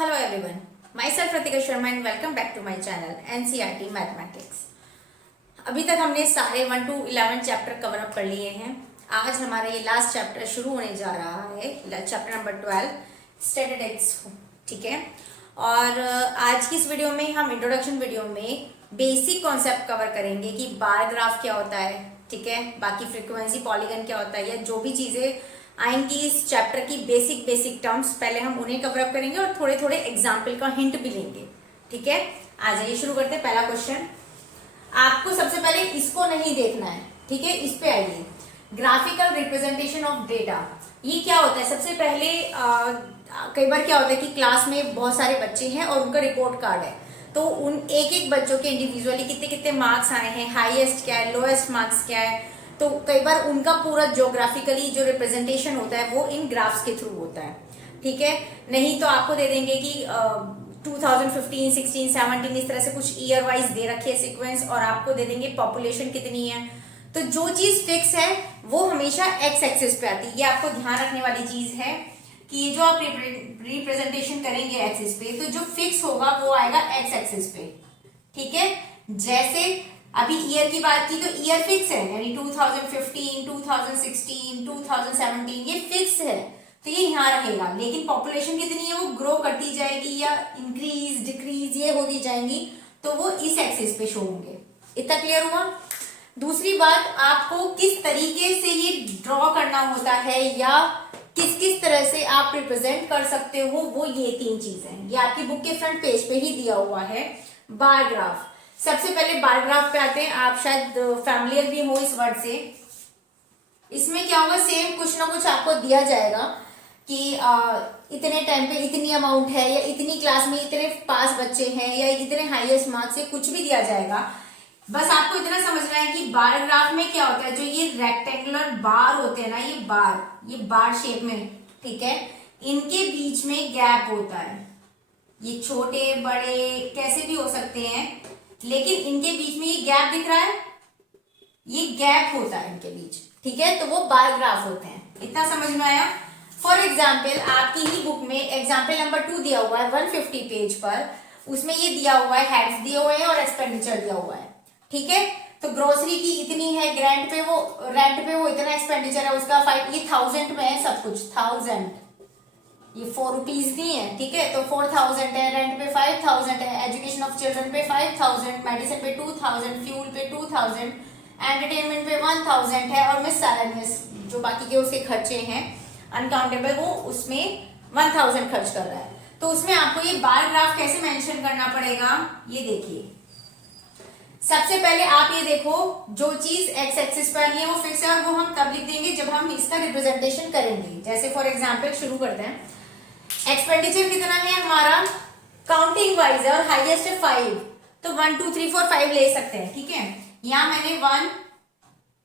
Hello everyone, myself Ratika Sharma and welcome back to my channel NCERT Mathematics। अभी तक हमने सारे 1 to 11 chapter cover up कर लिए हैं। आज हमारा ये लास्ट चैप्टर शुरू होने जा रहा है, चैप्टर नंबर 12 स्टैटिस्टिक्स। ठीक है, और आज की इस वीडियो में हम इंट्रोडक्शन वीडियो में बेसिक कॉन्सेप्ट कवर करेंगे कि बार ग्राफ क्या होता है, ठीक है, बाकी फ्रीक्वेंसी पॉलीगन क्या होता है, या जो भी चीजें आएंगी इस चैप्टर की बेसिक टर्म्स, पहले हम उन्हें कवर अप करेंगे और थोड़े थोड़े एग्जाम्पल का हिंट भी लेंगे। ठीक है, आ जाइए शुरू करते हैं। पहला क्वेश्चन, आपको सबसे पहले इसको नहीं देखना है, ठीक है, इस पे आइए। ग्राफिकल रिप्रेजेंटेशन ऑफ डेटा, ये क्या होता है? सबसे पहले कई बार क्या होता है कि क्लास में बहुत सारे बच्चे हैं और उनका रिपोर्ट कार्ड है, तो उन एक बच्चों के इंडिविजुअली कितने कितने मार्क्स आए हैं, हाईएस्ट क्या है, लोएस्ट मार्क्स क्या है, तो कई बार उनका पूरा ज्योग्राफिकली जो रिप्रेजेंटेशन होता है वो इन ग्राफ्स के थ्रू होता है। ठीक है, नहीं तो आपको दे देंगे कि 2015, 16, 17 इस तरह से कुछ ईयर वाइज दे रखी है सीक्वेंस, और आपको दे देंगे पॉपुलेशन कितनी है। तो जो चीज फिक्स है वो हमेशा एक्स एक्सिस पे आती है। ये आपको ध्यान रखने वाली चीज है कि जो आप रिप्रेजेंटेशन करेंगे एक्सिस पे, तो जो फिक्स होगा वो आएगा एक्स एक्सिस पे। ठीक है, जैसे अभी ईयर की बात की तो ईयर फिक्स है, यानी 2015, 2016, 2017 ये फिक्स है, तो ये यहाँ रहेगा। लेकिन पॉपुलेशन कितनी है वो ग्रो करती जाएगी या इंक्रीज डिक्रीज ये होती जाएंगी, तो वो इस एक्सिस पे शो होंगे। इतना क्लियर हुआ? दूसरी बात, आपको किस तरीके से ये ड्रॉ करना होता है या किस किस तरह से आप रिप्रेजेंट कर सकते हो, वो ये तीन चीजें, ये आपकी बुक के फ्रंट पेज पे ही दिया हुआ है। बार ग्राफ, सबसे पहले बार ग्राफ पे आते हैं। आप शायद फैमिलियर भी हो इस वर्ड से। इसमें क्या होगा, सेम कुछ ना कुछ आपको दिया जाएगा कि इतने टाइम पे इतनी अमाउंट है, या इतनी क्लास में इतने पास बच्चे हैं, या इतने हाईएस्ट मार्क्स है, कुछ भी दिया जाएगा। बस आपको इतना समझना है कि बार ग्राफ में क्या होता है, जो ये रेक्टेंगुलर बार होते हैं ना, ये बार शेप में, ठीक है, इनके बीच में गैप होता है। ये छोटे बड़े कैसे भी हो सकते हैं, लेकिन इनके बीच में ये गैप दिख रहा है, ये गैप होता है इनके बीच। ठीक है, तो वो बार ग्राफ होते हैं। इतना समझ में आया? फॉर एग्जाम्पल, आपकी ही बुक में एग्जाम्पल नंबर 2 दिया हुआ है 150 पेज पर, उसमें ये दिया हुआ है, हेड्स दिए हुए हैं और एक्सपेंडिचर दिया हुआ है। ठीक है, तो ग्रोसरी की इतनी है, रेंट पे वो इतना एक्सपेंडिचर है उसका 5, ये 1000 में है सब कुछ, 1000, ये 4 रुपीज नहीं है। ठीक है, तो 4000 है, रेंट पे 5000 है, एजुकेशन ऑफ चिल्ड्रन पे 5000, मेडिसिन पे 2000, फ्यूल पे 2000, एंटरटेनमेंट पे 1000 है, और मिससेलेनियस जो बाकी के उसके खर्चे हैं अनकाउंटेबल, वो उसमें 1000 खर्च कर रहा है। तो उसमें आपको ये बार ग्राफ कैसे मेंशन करना पड़ेगा, ये देखिए। सबसे पहले आप ये देखो, जो चीज एक्स एक्सिस पर आनी है वो फिक्स है, और वो हम तब लिख देंगे जब हम इसका रिप्रेजेंटेशन करेंगे। जैसे फॉर एग्जाम्पल शुरू करते हैं। एक्सपेंडिचर कितना है हमारा, काउंटिंग वाइज है और हाईएस्ट है 5, तो 1 2 3 4 5 ले सकते हैं। ठीक है, यहां मैंने 1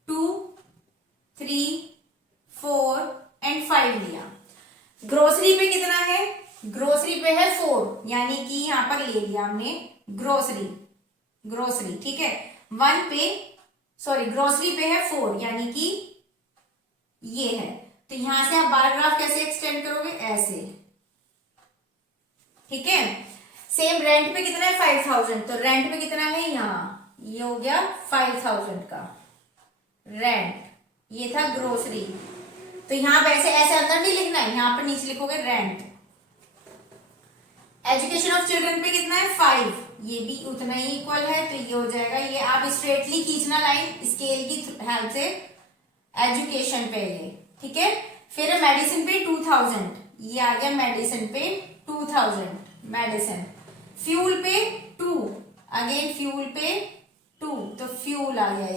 2 3 4 एंड 5 लिया। ग्रोसरी पे कितना है, ग्रोसरी पे है 4, यानी कि यहां पर ले लिया हमने ग्रोसरी। ठीक है, ग्रोसरी पे है 4, यानी कि ये है, तो यहां से आप बार ग्राफ कैसे एक्सटेंड करोगे, ऐसे। ठीक है, सेम रेंट पे कितना है 5000, तो रेंट पे कितना है यहाँ, ये हो गया 5000 का रेंट, ये था ग्रोसरी। तो यहां पे ऐसे अंदर नहीं लिखना है, यहां पर नीचे लिखोगे रेंट। एजुकेशन ऑफ चिल्ड्रन पे कितना है 5, ये भी उतना ही इक्वल है, तो ये हो जाएगा, ये आप स्ट्रेटली खींचना लाइन स्केल की हेल्प से एजुकेशन पे ये। ठीक है, फिर मेडिसिन पे 2000, ये आ गया मेडिसिन पे 2000 मेडिसिन। फ्यूल पे 2, अगेन फ्यूल पे 2, तो फ्यूल आ गया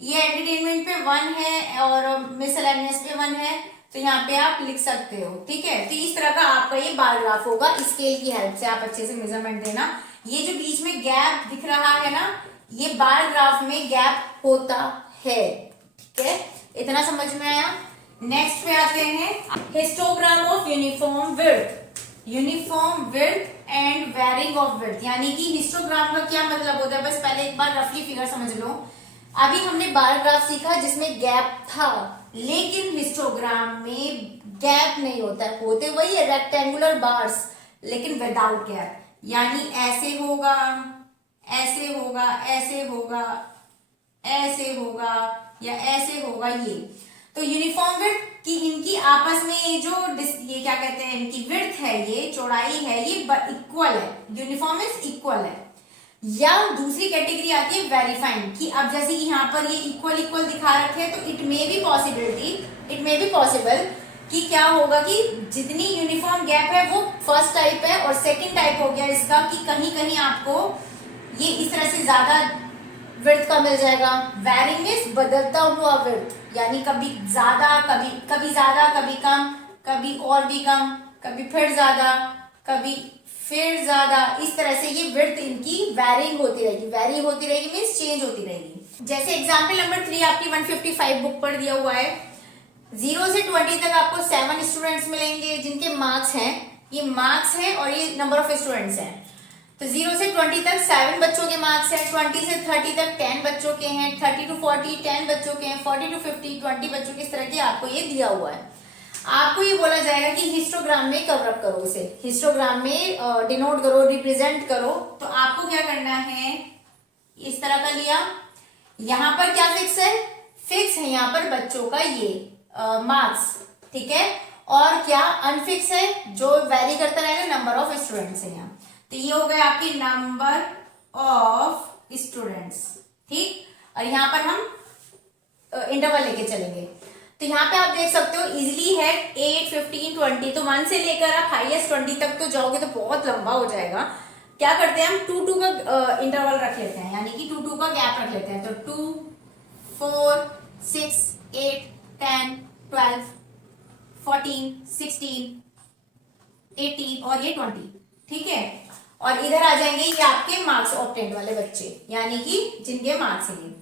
ये एंटरटेनमेंट पे 1 है और मिसलेनियस पे 1 है, तो यहाँ पे आप लिख सकते हो। ठीक है, तो इस तरह का आपका ये बार ग्राफ होगा, स्केल की हेल्प से आप अच्छे से मेजरमेंट देना। ये जो बीच में गैप दिख रहा है ना, ये बार ग्राफ में गैप होता है। ठीक है, इतना समझ में आया? नेक्स्ट पे आते हैं, histogram of uniform width and varying of width. यानी कि हिस्टोग्राम का क्या मतलब होता है, बस पहले एक बार रफली फिगर समझ लो। अभी हमने बार ग्राफ सीखा जिसमें गैप था, लेकिन हिस्टोग्राम में गैप नहीं होता है, होते वही है रेक्टेंगुलर बार्स, लेकिन विदाउट गैप, यानी ऐसे होगा, ऐसे होगा, ऐसे होगा, ऐसे होगा या ऐसे होगा ये। तो यूनिफॉर्म विड्थ की इनकी आपस में ये क्या कहते हैं, इनकी विड्थ है, ये चौड़ाई है, ये इक्वल है, यूनिफॉर्म इज इक्वल है। या दूसरी कैटेगरी आती है वेरीफाइंड की, अब जैसे कि यहाँ पर ये इक्वल इक्वल दिखा रखे हैं, तो इट मे बी पॉसिबल कि क्या होगा कि जितनी यूनिफॉर्म गैप है वो फर्स्ट टाइप है, और सेकंड टाइप हो गया इसका कि कहीं कहीं आपको ये इस तरह से ज्यादा विड्थ का मिल जाएगा। वैरिंग इज बदलता हुआ विड्थ, यानी कभी ज्यादा, कभी ज्यादा, कभी कम, कभी और भी कम, कभी फिर ज्यादा, कभी फिर ज्यादा, इस तरह से ये विड्थ इनकी वैरिंग होती रहेगी। वैरी होती रहेगी मीन्स चेंज होती रहेगी। जैसे एग्जाम्पल नंबर 3 आपकी 155 बुक पर दिया हुआ है, 0 से 20 तक आपको 7 स्टूडेंट्स मिलेंगे जिनके मार्क्स हैं, ये मार्क्स हैं और ये नंबर ऑफ स्टूडेंट्स हैं। तो 0 से 20 तक 7 बच्चों के मार्क्स हैं, 20 से 30 तक 10 बच्चों के हैं, 30 to 40 10 बच्चों के हैं, 40 to 50 20 बच्चों के, इस तरह के आपको ये दिया हुआ है। आपको ये बोला जाएगा कि हिस्टोग्राम में कवर अप करो, उसे हिस्टोग्राम में डिनोट करो, रिप्रेजेंट करो। तो आपको क्या करना है, इस तरह का लिया, यहाँ पर क्या फिक्स है यहाँ पर बच्चों का ये मार्क्स, ठीक है, और क्या अनफिक्स है, जो वेरी करता रहेगा नंबर ऑफ स्टूडेंट्स है यहाँ। तो ये हो गए आपके नंबर ऑफ स्टूडेंट्स, ठीक, और यहाँ पर हम इंटरवल लेके चलेंगे। तो यहाँ पे आप देख सकते हो इजिली है 8 15 20, तो 1 से लेकर आप हाईएस्ट 20 तक तो जाओगे तो बहुत लंबा हो जाएगा। क्या करते हैं हम 2 का इंटरवल रख लेते हैं, यानी कि 2 का गैप रख लेते हैं। तो 2 4 6 8 10 12 14 16 18 और ये 20, ठीक है। और इधर आ जाएंगे ये आपके मार्क्स ऑब्टेन्ड वाले बच्चे, यानी कि जिनके मार्क्स हैं।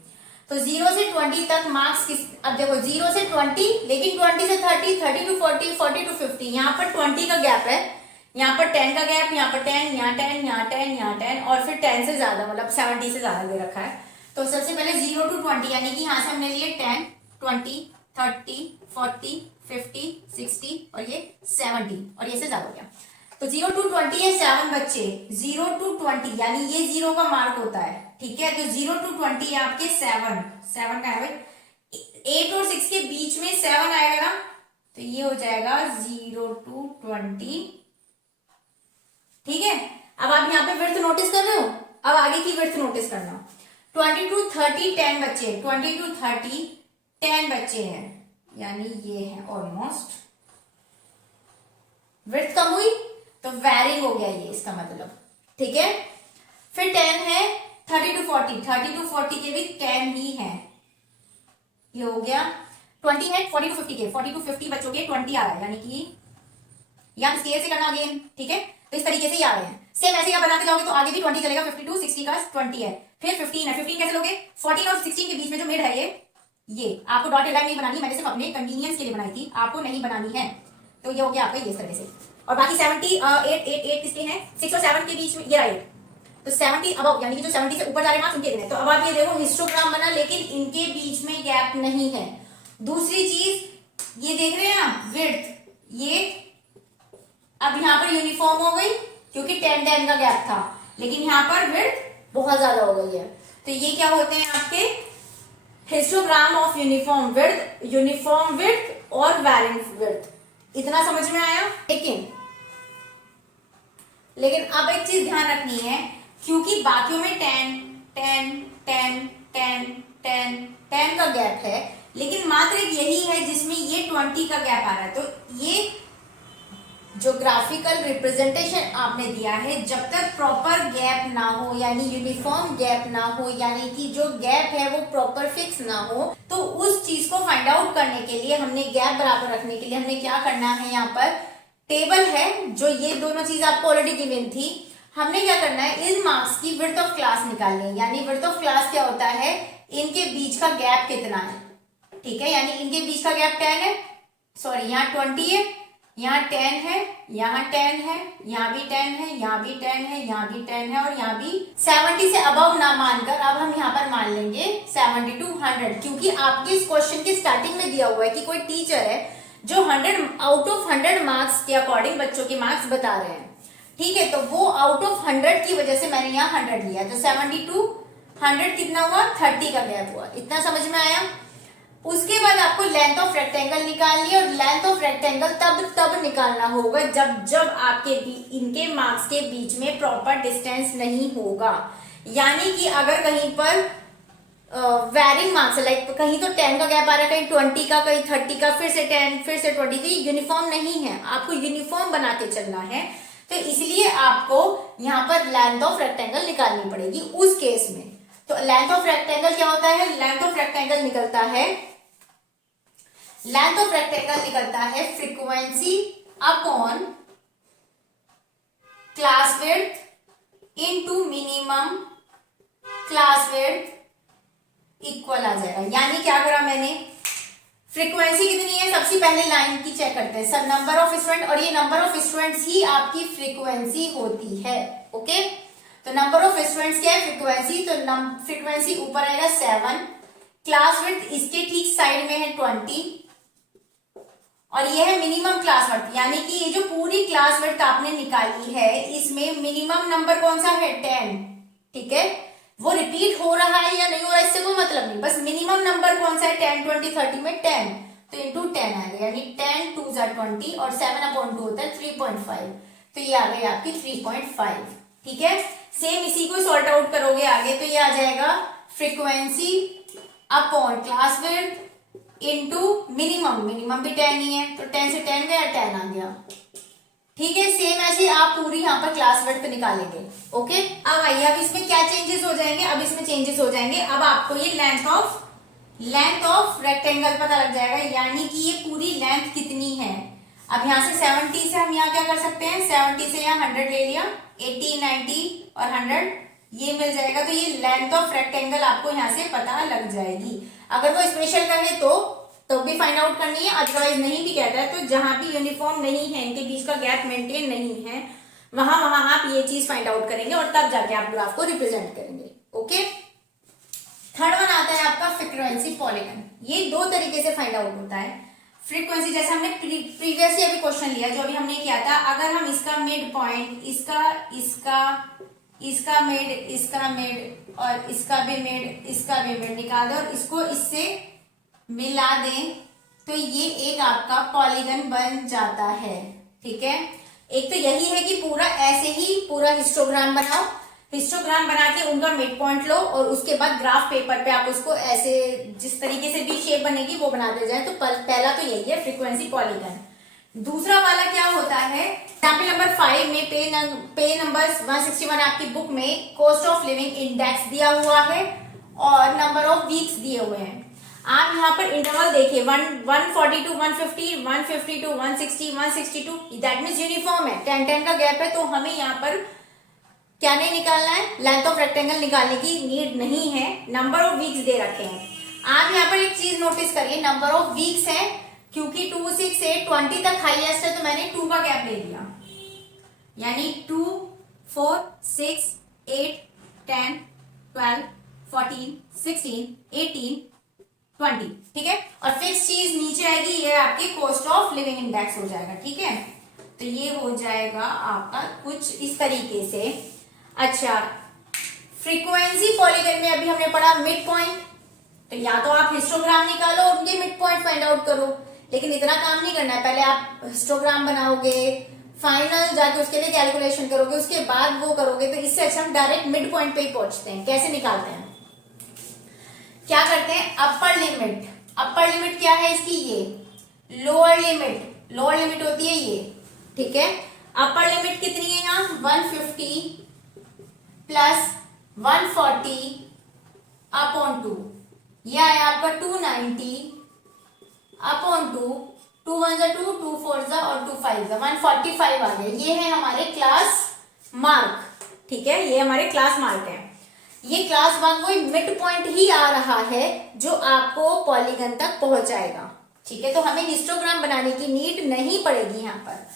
तो 0 से 20 तक मार्क्स किस, अब देखो 0 से 20, लेकिन 20 से 30, 30 to 40, 40 to 50, यहाँ पर 20 का गैप है, यहाँ पर 10 का गैप, यहाँ पर 10, यहाँ 10, यहाँ 10, यहाँ 10, और फिर 10 से ज्यादा, मतलब 70 से ज्यादा दे रखा है। तो सबसे पहले 0 to 20, यानी कि यहाँ से हमने लिए 10 20 30 40 50 60 और ये 70, और ये से ज्यादा हो गया। तो 0 to 20 है 7 बच्चे, 0 to 20 यानी ये 0 का मार्क होता है, ठीक है। तो 0 to 20 आपके 7 का है, 8 और 6 के बीच में 7 आएगा ना, तो ये हो जाएगा 0 to 20, ठीक है। अब आप यहाँ पे विड्थ नोटिस कर रहे हो, अब आगे की विड्थ नोटिस करना। 20 to 30 10 बच्चे, 20 to 30 10 बच्चे हैं, यानी ये है ऑलमोस्ट, विड्थ कम हुई तो वैरिंग हो गया ये, इसका मतलब, ठीक है। फिर 10 है 30 to 40, 30 to 40 के भी 10 ही है, ये हो गया। 20 है 40 to 50 के, 40 to 50 बच्चों के 20 आ रहा है, यानी कि यहाँ स्केल से करना अगेन, ठीक है। तो इस तरीके से ही आ रहे हैं, सेम ऐसे आप बनाते जाओगे तो आगे भी 20 चलेगा। 50 to 60 का 20 है, फिर 15 है, 15 कैसे लोगे, 14 और 16 के बीच में जो मिड है ये आपको डॉटेड लाइन नहीं बनानी, मैंने सिर्फ अपने कन्वीनियंस के लिए बनाई थी, आपको नहीं बनानी है। तो ये हो गया आपका ये इस तरह से, और बाकी 70 8 किसके हैं, 6 और 7 के बीच में, ये राइट। तो 70 अब यानी कि जो 70 से ऊपर जा रहे मार्क्स उनके देने। तो अब आप ये देखो हिस्टोग्राम बना, लेकिन इनके बीच में गैप नहीं है। दूसरी चीज ये देख रहे हैं आप, विड्थ ये अब यहाँ पर यूनिफॉर्म हो गई क्योंकि 10 का गैप था, लेकिन यहाँ पर विड्थ बहुत ज्यादा हो गई है। तो ये क्या होते हैं आपके हिस्टोग्राम ऑफ यूनिफॉर्म विड्थ और वैरिंग विड्थ। इतना समझ में आया। लेकिन अब एक चीज ध्यान रखनी है, क्योंकि बाकियों में 10 का गैप है, लेकिन मात्र एक यही है जिसमें ये 20 का गैप आ रहा है। तो ये जो ग्राफिकल रिप्रेजेंटेशन आपने दिया है, जब तक प्रॉपर गैप ना हो, यानी यूनिफॉर्म गैप ना हो, यानी कि जो गैप है वो प्रॉपर फिक्स ना हो, तो उस चीज को फाइंड आउट करने के लिए हमने गैप बराबर रखने के लिए हमने क्या करना है, यहाँ पर टेबल है जो ये दोनों चीज आपको ऑलरेडी गिवन थी, हमने क्या करना है, इन मार्क्स की विड्थ ऑफ क्लास निकालनी है। यानी विड्थ ऑफ क्लास क्या होता है, इनके बीच का गैप कितना है, ठीक है। यानी इनके बीच का गैप 10 है, सॉरी यहाँ 20 है, यहाँ 10 है, यहाँ 10 है, यहाँ भी 10 है, यहाँ भी 10 है, यहाँ भी 10 है, और यहाँ भी 70 से अबव ना मानकर अब हम यहाँ पर मान लेंगे 70 to 100, क्योंकि आपके इस क्वेश्चन की स्टार्टिंग में दिया हुआ है कि कोई टीचर है जो 100 आउट ऑफ 100 मार्क्स के अकॉर्डिंग बच्चों के मार्क्स बता रहे हैं, ठीक है, तो वो आउट ऑफ 100 की वजह से मैंने यहाँ 100 लिया, तो 72 100 कितना हुआ, 30 का गैप हुआ। इतना समझ में आया। उसके बाद आपको लेंथ ऑफ रेक्टेंगल निकालनी है, और लेंथ ऑफ रेक्टेंगल तब निकालना होगा जब जब आपके इनके मार्क्स के बीच में प्रॉपर डिस्टेंस नहीं होगा। यानी कि अगर कहीं पर वेरिंग मार्क्स, लाइक कहीं तो 10 का गैप आ रहा है, कहीं 20 का, कहीं 30 का, फिर से 10, फिर से 20, तो ये यूनिफॉर्म नहीं है, आपको यूनिफॉर्म बना के चलना है। तो इसलिए आपको यहाँ पर लेंथ ऑफ रेक्टेंगल निकालनी पड़ेगी उस केस में। तो लेंथ ऑफ रेक्टेंगल क्या होता है, लेंथ ऑफ रेक्टेंगल निकलता है, लेंथ ऑफ रेक्टेंगल निकलता है frequency upon class width into minimum class width equal आ जाएगा। यानी क्या करा मैंने, फ्रीक्वेंसी कितनी है, सबसे पहले लाइन की चेक करते हैं, सब नंबर ऑफ स्टूडेंट, और ये नंबर ऑफ स्टूडेंट्स ही आपकी फ्रीक्वेंसी होती है। ओके, तो नंबर ऑफ स्टूडेंट्स क्या है, फ्रीक्वेंसी, तो फ्रीक्वेंसी ऊपर आएगा 7, क्लास विड्थ इसके ठीक साइड में है 20, और ये है मिनिमम क्लास विड्थ। यानी कि ये जो पूरी क्लास विड्थ आपने निकाली है, इसमें मिनिमम नंबर कौन सा है, 10। ठीक है, वो रिपीट हो रहा है या नहीं हो रहा है इससे कोई मतलब नहीं, बस मिनिमम नंबर कौन सा है, 10 20 30 में 10, तो इंटू 10 आएगा, यानी 10 2 20, और 7/2 होता है 3.5, तो ये आ गई आपकी 3.5। ठीक है, सेम इसी को सॉर्ट आउट करोगे आगे, तो ये आ जाएगा frequency upon class width into minimum, minimum भी 10 ही है, तो 10 से 10 गया, 10 आ गया। ठीक है, सेम ऐसे आप पूरी यहाँ पर क्लास विड्थ निकालेंगे। ओके, अब आइए, अब इसमें क्या चेंजेस हो जाएंगे, अब इसमें चेंजेस हो जाएंगे, अब आपको ये लेंथ ऑफ रेक्टेंगल पता लग जाएगा, यानी कि ये पूरी लेंथ कितनी है। अब यहाँ से 70 से हम यहाँ क्या कर सकते हैं, 70 से यहाँ 100 ले लिया, 80 90 और 100 ये मिल जाएगा, तो ये लेंथ ऑफ रेक्टेंगल आपको यहाँ से पता लग जाएगी। अगर वो स्पेशल कहे तो भी फाइंड आउट करनी है, अदरवाइज नहीं भी कहता है तो जहां भी यूनिफॉर्म नहीं है, इनके बीच का गैप मेंटेन नहीं है, वहां आप ये चीज फाइंड आउट करेंगे और तब जाके आप ग्राफ को रिप्रेजेंट करेंगे। ओके, थर्ड वन आता है आपका फ्रीक्वेंसी पॉलीगन। ये दो तरीके से फाइंड आउट होता है। फ्रीक्वेंसी जैसे हमने प्रीवियसली अभी क्वेश्चन लिया जो अभी हमने किया था, अगर हम इसका मिड पॉइंट, इसका मिड और इसका भी मिड निकाल दें और इसको इससे मिला दें, तो ये एक आपका पॉलीगन बन जाता है। ठीक है, एक तो यही है कि पूरा ऐसे ही पूरा हिस्टोग्राम बनाओ, हिस्टोग्राम बना के उनका मिड पॉइंट लो और उसके बाद ग्राफ पेपर पे आप उसको ऐसे जिस तरीके से भी शेप बनेगी वो बनाते जाए। तो पहला तो यही है फ्रीक्वेंसी पॉलीगन। दूसरा वाला क्या होता है, एग्जाम्पल नंबर 5 में पे नंबर 161 आपकी बुक में कॉस्ट ऑफ लिविंग इंडेक्स दिया हुआ है और नंबर ऑफ वीक्स दिए हुए हैं। आप यहाँ पर इंटरवल देखिए 140 to 150, 150 to 160, 162, that means uniform है, 10 का गैप है। तो हमें यहाँ पर क्या नहीं निकालना है, लेंथ ऑफ रेक्टेंगल निकालने की नीड नहीं है, नंबर ऑफ वीक्स दे रखे हैं। आप यहाँ पर एक चीज नोटिस करिए, नंबर ऑफ वीक्स है क्योंकि 2 6 8 20 तक हाईएस्ट है, तो मैंने 2 का गैप ले लिया, यानी 2 4 6 8 10 12 14 16 18 20। ठीक है, और फिक्स चीज नीचे आएगी, ये आपकी कॉस्ट ऑफ लिविंग इंडेक्स हो जाएगा। ठीक है, तो ये हो जाएगा आपका कुछ इस तरीके से। अच्छा, फ्रीक्वेंसी पॉलीगन में अभी हमने पढ़ा मिड पॉइंट, तो या तो आप हिस्टोग्राम निकालो और उनके मिड पॉइंट फाइंड आउट करो, लेकिन इतना काम नहीं करना है, पहले आप हिस्टोग्राम बनाओगे, फाइनल जाके उसके लिए कैलकुलेशन करोगे, उसके बाद वो करोगे। तो इससे अच्छा हम डायरेक्ट मिड पॉइंट पे ही पहुंचते हैं। कैसे निकालते हैं, क्या करते हैं, अपर लिमिट क्या है इसकी, ये लोअर लिमिट होती है ये। ठीक है, अपर लिमिट कितनी है यहाँ 150 प्लस 140 अपॉन 2, यह है आपका 290 अपॉन 2, 2 1 2 2 4 और 2 5 145 आ गया। ये है हमारे क्लास मार्क। ठीक है, ये हमारे क्लास मार्क है। ये क्लास मार्क वही मिड पॉइंट ही आ रहा है जो आपको पॉलीगन तक पहुंचाएगा। ठीक है, तो हमें हिस्टोग्राम बनाने की नीड नहीं पड़ेगी यहाँ पर।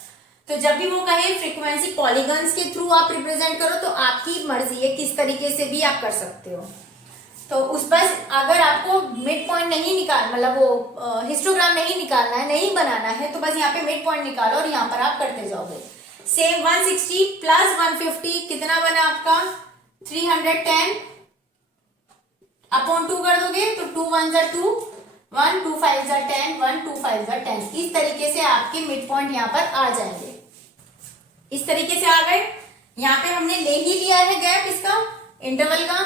तो जब भी वो कहे फ्रीक्वेंसी पॉलीगन्स के थ्रू आप रिप्रेजेंट करो, तो आपकी मर्जी है, किस तरीके से भी आप कर सकते हो। तो उस बस अगर आपको मिड पॉइंट नहीं मतलब वो हिस्टोग्राम नहीं निकालना है, नहीं बनाना है, तो बस यहाँ पे मिड पॉइंट निकालो और यहाँ पर आप करते जाओगे। सेम 160 प्लस 150 कितना बना आपका 310 अपॉन 2 कर दोगे तो 2 1 जा 2, 1 2 5 जा 10, 1 2 5 जा 10। इस तरीके से आपके मिड पॉइंट यहाँ पर आ जाएंगे। इस तरीके से आ गए। यहाँ पे हमने ले ही लिया है गैप इसका इंटरवल का।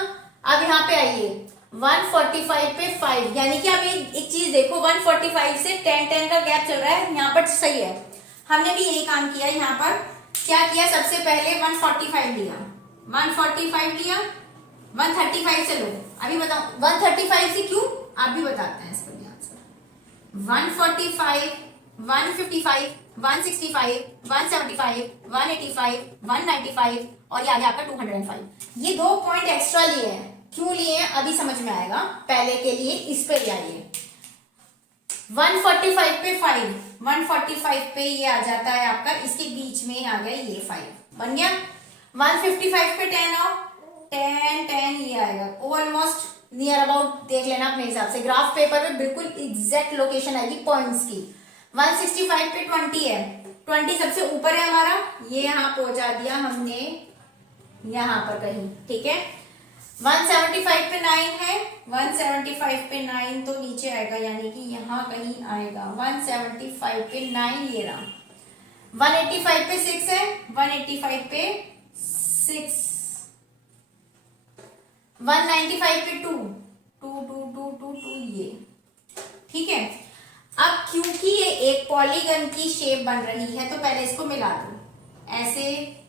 अब यहाँ पे आइए 145 पे 5, यानी कि आप एक चीज देखो 145 से 10 10 का गैप चल रहा है यहाँ पर, सही है। हमने भी यही काम किया यहाँ पर। क्या किया, सबसे पहले 145 लिया, 145 लिया, 135 से लो। अभी बताओ 135 से क्यों, आप भी बताते हैं इसको ध्यान से। 145, 155, 165, 175, 185, 195 और ये आ गया आपका 205। ये 2 पॉइंट एक्स्ट्रा लिए हैं। क्यों लिए हैं अभी समझ में आएगा, पहले के लिए इस पे ले आइए। 145 पे 5, 145 पे ये आ जाता है आपका, इसके बीच में आ गया ये 5 बन गया। 155 पे 10 आओ, 10 10 ये आएगा ऑलमोस्ट नियर अबाउट, देख लेना अपने हिसाब से। ग्राफ पेपर में बिल्कुल एग्जैक्ट लोकेशन आएगी पॉइंट्स की। 165 पे 20 है, 20 सबसे ऊपर है हमारा, ये यहाँ पहुंचा दिया हमने यहाँ पर कहीं, ठीक है। 175 पे 9 है, 175 पे 9 तो नीचे आएगा, यानी कि यहाँ कहीं आएगा। 175 पे 9 ये रहा। 185 पे 6 है, 185 पे 6, 195 पे 2, 2 2 2 2 2 ये, ठीक है। अब क्योंकि ये एक पॉलीगन की शेप बन रही है तो पहले इसको मिला दो, ऐसे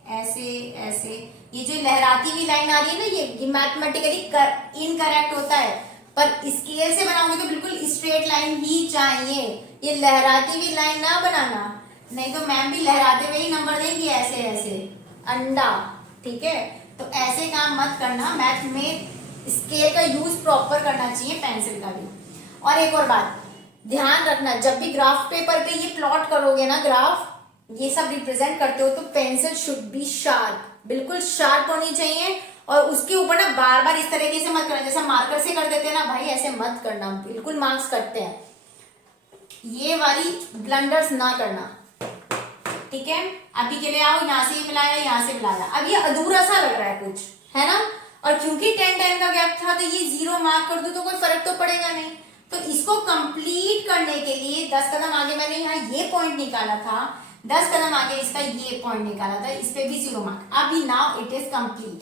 ऐसे ऐसे। ये जो लहराती हुई लाइन आ रही है ना, ये मैथमेटिकली इनकरेक्ट होता है, पर स्केल से बनाओगे तो बिल्कुल स्ट्रेट लाइन ही चाहिए। ये लहराती हुई लाइन ना बनाना, नहीं तो मैम भी लहराते हुए ही नंबर देंगी, ऐसे ऐसे अंडा, ठीक है। तो ऐसे काम मत करना, मैथ में स्केल का यूज प्रॉपर करना चाहिए, पेंसिल का भी। और एक और बात ध्यान रखना, जब भी ग्राफ पेपर पे ये प्लॉट करोगे ना, ग्राफ ये सब रिप्रेजेंट करते हो, तो पेंसिल शुड बी शार्प, बिल्कुल शार्प होनी चाहिए। और उसके ऊपर ना बार बार इस तरीके से मत करना, जैसे मार्कर से कर देते हैं ना भाई, ऐसे मत करना, बिल्कुल मार्क्स कटते हैं। ये वाली ब्लंडर्स ना करना, ठीक है। अभी के लिए आओ, यहाँ से मिलाया, यहाँ से मिलाया, अब ये अधूरा सा लग रहा है कुछ, है ना। और क्योंकि 10 10 का गैप था तो ये 0 मार्क कर दो तो कोई फर्क तो पड़ेगा नहीं। तो इसको कंप्लीट करने के लिए 10 कदम आगे मैंने यहाँ ये पॉइंट निकाला था, 10 कदम आगे इसका ये पॉइंट निकाला था, इस पे भी 0 मार्क। अभी नाउ इट इज कंप्लीट।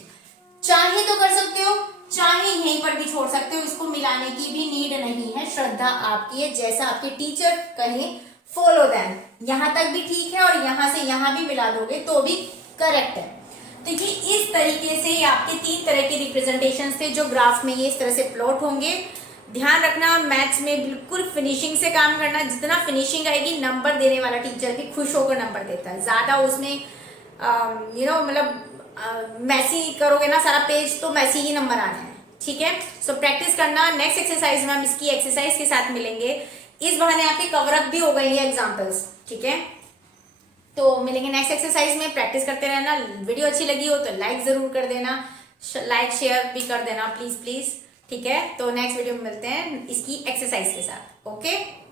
चाहे तो कर सकते हो, चाहे यहीं पर भी छोड़ सकते हो, इसको मिलाने की भी नीड नहीं है, श्रद्धा आपकी है, जैसा आपके टीचर कहें फॉलो देम। यहां तक भी ठीक है और यहां से यहां भी मिला दोगे तो भी करेक्ट है। तो ये इस तरीके से आपके 3 तरह के रिप्रेजेंटेशन थे जो ग्राफ में ये इस तरह से प्लॉट होंगे। ध्यान रखना, मैथ्स में बिल्कुल फिनिशिंग से काम करना, जितना फिनिशिंग आएगी नंबर देने वाला टीचर भी खुश होकर नंबर देता है। ज्यादा उसमें मतलब मैसी करोगे ना सारा पेज तो मैसी ही नंबर आना है, ठीक है। सो प्रैक्टिस करना। नेक्स्ट एक्सरसाइज में हम इसकी एक्सरसाइज के साथ मिलेंगे, इस बहाने आपके कवर अप भी हो गई है एग्जाम्पल्स, ठीक है। तो मिलेंगे नेक्स्ट एक्सरसाइज में, प्रैक्टिस करते रहना। वीडियो अच्छी लगी हो तो लाइक जरूर कर देना, लाइक शेयर भी कर देना प्लीज प्लीज, ठीक है। तो नेक्स्ट वीडियो में मिलते हैं इसकी एक्सरसाइज के साथ, ओके।